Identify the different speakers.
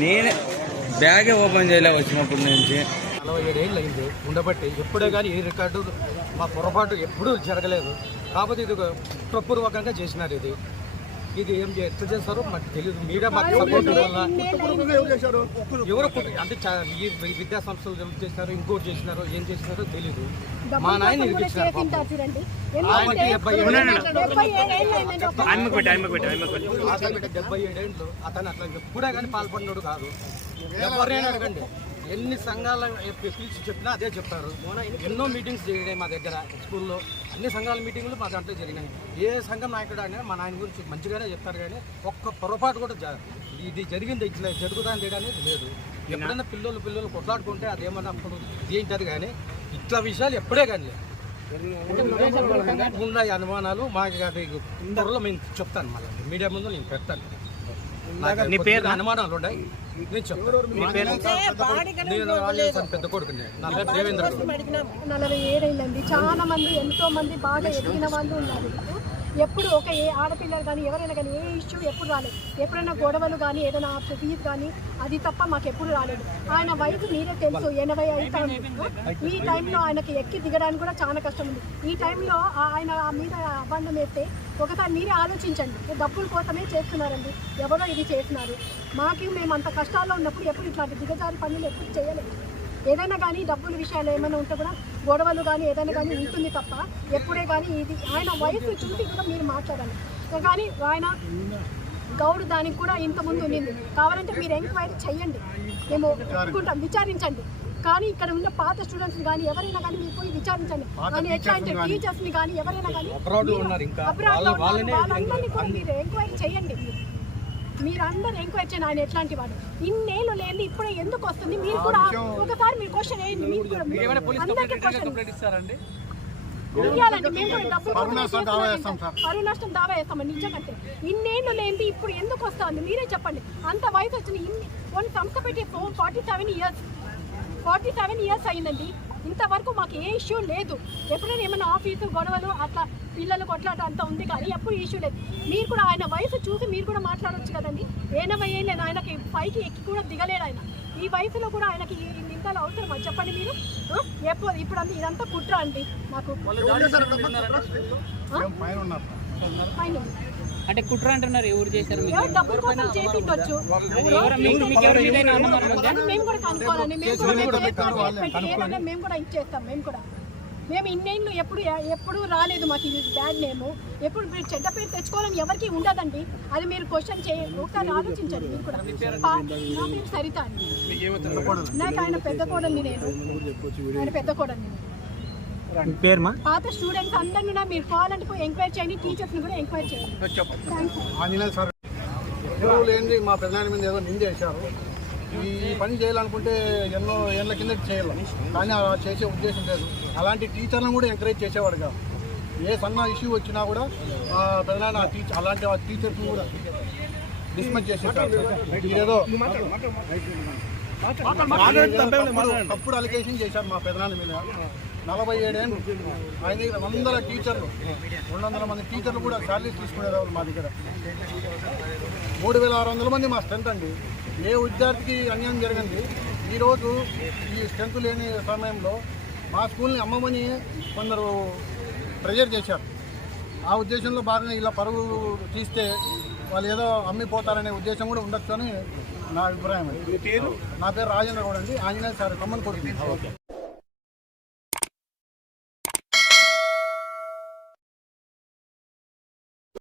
Speaker 1: నేనే బ్యాగే ఓపెన్ చేయలే వచ్చినప్పటి నుంచి.
Speaker 2: నలభై ఏడేళ్ళు అయింది. ఉండబట్టి ఎప్పుడే కానీ ఏ రికార్డు మా పొరపాటు ఎప్పుడూ జరగలేదు. కాకపోతే ఇది ఒక కుట్రపూర్వకంగా చేసినారు ఇది. ఇది ఏం ఎట్లా చేస్తారో? మాకు తెలియదు మీడియా మాకు సపోర్ట్ వల్ల ఎవరో అంటే ఈ విద్యా సంస్థలు ఏం చేసినారు? ఇంకోటి చేసినారో ఏం చేసినారో తెలియదు మా నాయన. ఆయనకి డెబ్బై ఏడేళ్ళు అతను అట్లా ఎప్పుడే కానీ పాల్పడినాడు కాదు. ఎవరైనా అడగండి. ఎన్ని సంఘాల పిలిచి చెప్పినా అదే చెప్తారు. ఎన్నో మీటింగ్స్ జరిగినాయి మా దగ్గర స్కూల్లో. అన్ని సంఘాల మీటింగ్లు మా దాంట్లో జరిగినాయి. ఏ సంఘం నాయకుడు అయినా మా నాయన గురించి మంచిగానే చెప్తారు కానీ ఒక్క పొరపాటు కూడా ఇది జరిగింది ఇట్లా జరుగుతుందని అనేది లేదు. ఎప్పుడైనా పిల్లలు పిల్లలు కొట్లాడుకుంటే అదేమన్నా అప్పుడు ఏంటది కానీ ఇట్లా విషయాలు ఎప్పుడే కానీ లేదు ఉన్నాయి అనుమానాలు మాకు అది త్వరలో మేము చెప్తాను మళ్ళీ. మీడియా ముందు నేను పెడతాను. అనుమానాలు ఉన్నాయి. పెద్ద కొడుకు నా పేరు దేవేంద్ర గౌడ్.
Speaker 3: నలభై ఏడైందండి. చాలా మంది ఎంతో మంది బాగా ఎదిగిన వాళ్ళు ఉన్నారు. ఎప్పుడు ఒక ఏ ఆడపిల్లలు కానీ ఎవరైనా కానీ ఏ ఇష్యూ ఎప్పుడు రాలేదు. ఎప్పుడైనా గొడవలు కానీ ఏదైనా ఫీజు కానీ అది తప్ప మాకు ఎప్పుడు రాలేదు. ఆయన వయసు మీరే తెలుసు ఎనభై ఐదు ఈ టైంలో ఆయనకి ఎక్కి దిగడానికి కూడా చాలా కష్టం ఉంది. ఈ టైంలో ఆ- ఆయన ఆ మీద అబంధం వేస్తే ఒకసారి మీరే ఆలోచించండి. డబ్బుల కోసమే చేస్తున్నారండి. ఎవరో ఇది చేస్తున్నారు. మాకు మేము అంత కష్టాల్లో ఉన్నప్పుడు ఎప్పుడు ఇట్లాంటి దిగజారి పనులు ఎప్పుడు చేయలేదు. ఏదైనా కానీ డబ్బుల విషయాలు ఏమైనా ఉంటే కూడా గొడవలు కానీ ఏదైనా కానీ ఉంటుంది తప్ప ఎప్పుడే కానీ ఇది ఆయన వయసు చూసి కూడా మీరు మాట్లాడాలి కానీ ఆయన గౌడు దానికి కూడా ఇంత ముందు ఉండింది. కావాలంటే మీరు ఎంక్వైరీ చేయండి. మేము ఒప్పుకుంటాం విచారించండి. కానీ ఇక్కడ ఉన్న పాత స్టూడెంట్స్ కానీ ఎవరైనా కానీ మీరు పోయి విచారించండి. కానీ ఎట్లా అంటే టీచర్స్ని కానీ ఎవరైనా కానీ. అబ్రాడ్. వాళ్ళందరినీ కూడా మీరు ఎంక్వైరీ చేయండి. మీరు అందరు ఎంక్వైరీ చేయండి ఆయన ఎట్లాంటి వాడు. ఇన్నేళ్ళు లేని ఇప్పుడే ఎందుకు వస్తుంది? మీరు కూడా ఒకసారి మీరు క్వశ్చన్ వేయండి మీరు కూడా అందరికీ క్వశ్చన్. ఇవ్వాలండి మేము కూడా డబ్బులు పరువు నష్టం దావా వేస్తామండి నిజంటే ఇన్నేళ్ళు లేనిది ఇప్పుడు ఎందుకు వస్తుంది? మీరే చెప్పండి. అంత వయసు వచ్చిన ఇన్ని కొన్ని సంస్థ పెట్టి forty seven years forty seven years అయిందండి. ఇంతవరకు మాకు ఏ ఇష్యూ లేదు. ఎప్పుడైనా ఏమైనా ఆఫీసు గొడవలు అట్లా పిల్లలు కొట్లాట అంత ఉంది కానీ ఎప్పుడు ఇష్యూ లేదు. మీరు కూడా ఆయన వయసు చూసి మీరు కూడా మాట్లాడవచ్చు కదండి. ఎనభై ఏళ్ళు ఆయనకి పైకి ఎక్కి కూడా దిగలేడు ఆయన. ఈ వయసులో కూడా ఆయనకి నిందలు అవసరమా? చెప్పండి మీరు? ఎప్పుడు ఇప్పుడు అంతా ఇదంతా కుట్ర అండి మాకు. పైన.
Speaker 4: అంటే కుట్ర అంటున్నారు ఎవరు చేశారు
Speaker 3: డబ్బుల కోసం చేసి ఉండొచ్చు. మేము కూడా మేము కూడా మేము కూడా ఇచ్చేస్తాం మేము కూడా. మేము ఇన్నేళ్ళు ఎప్పుడు ఎప్పుడు రాలేదు మాకు ఇది బ్యాడ్ నేమ్. ఎప్పుడు మీరు చెడ్డ పేరు తెచ్చుకోవాలని ఎవరికి ఉండదండి. అది మీరు క్వశ్చన్ చేయ ఒకసారి ఆలోచించండి మీరు కూడా. నా పేరు సరిత అండి. నాకు ఆయన పెద్ద కోడల్ని నేను. ఆయన పెద్ద కోడల్ని నేను.
Speaker 1: పేరుమా?
Speaker 3: పాత స్టూడెంట్స్ అందరినీ కూడా మీరు కావాలంటే పోయి ఎంక్వైరీ చేయండి టీచర్స్ని కూడా ఎంక్వైరీ చేయండి.
Speaker 5: మా ప్రధాని మీద ఏదో నిందేశారు ఈ పని చేయాలనుకుంటే ఎన్నో ఏళ్ళ కింద చేయాలి. కానీ అలా చేసే ఉద్దేశం లేదు. అలాంటి టీచర్లను కూడా ఎంకరేజ్ చేసేవాడు కాదు ఏ సన్న ఇష్యూ వచ్చినా కూడా ఆ ప్రధాని ఆ టీచర్ అలాంటి ఆ టీచర్స్ కూడా డిస్మిస్ చేసేసారు ఏదో తప్పుడు అలిగేషన్ చేశారు మా పెదనాన్న మీద. నలభై ఏడేళ్ళు ఆయన దగ్గర వందల టీచర్లు రెండు వందల మంది టీచర్లు కూడా శాలరీస్ తీసుకునేవాళ్ళు మా దగ్గర. మూడు వేల ఆరు వందల మంది మా స్ట్రెంత్ అండి. ఏ విద్యార్థికి అన్యాయం జరిగింది ఈరోజు ఈ స్ట్రెంత్ లేని సమయంలో మా స్కూల్ని అమ్మమని కొందరు ప్రెజర్ చేశారు. ఆ ఉద్దేశంలో భాగంగా ఇలా పరువు తీస్తే వాళ్ళు ఏదో అమ్మిపోతారనే ఉద్దేశం కూడా ఉండొచ్చు అని నా అభిప్రాయం. నా పేరు రాజేంద్ర గౌడ్ అండి. ఆంజనేయ సార్ కమ్మని కొడుకు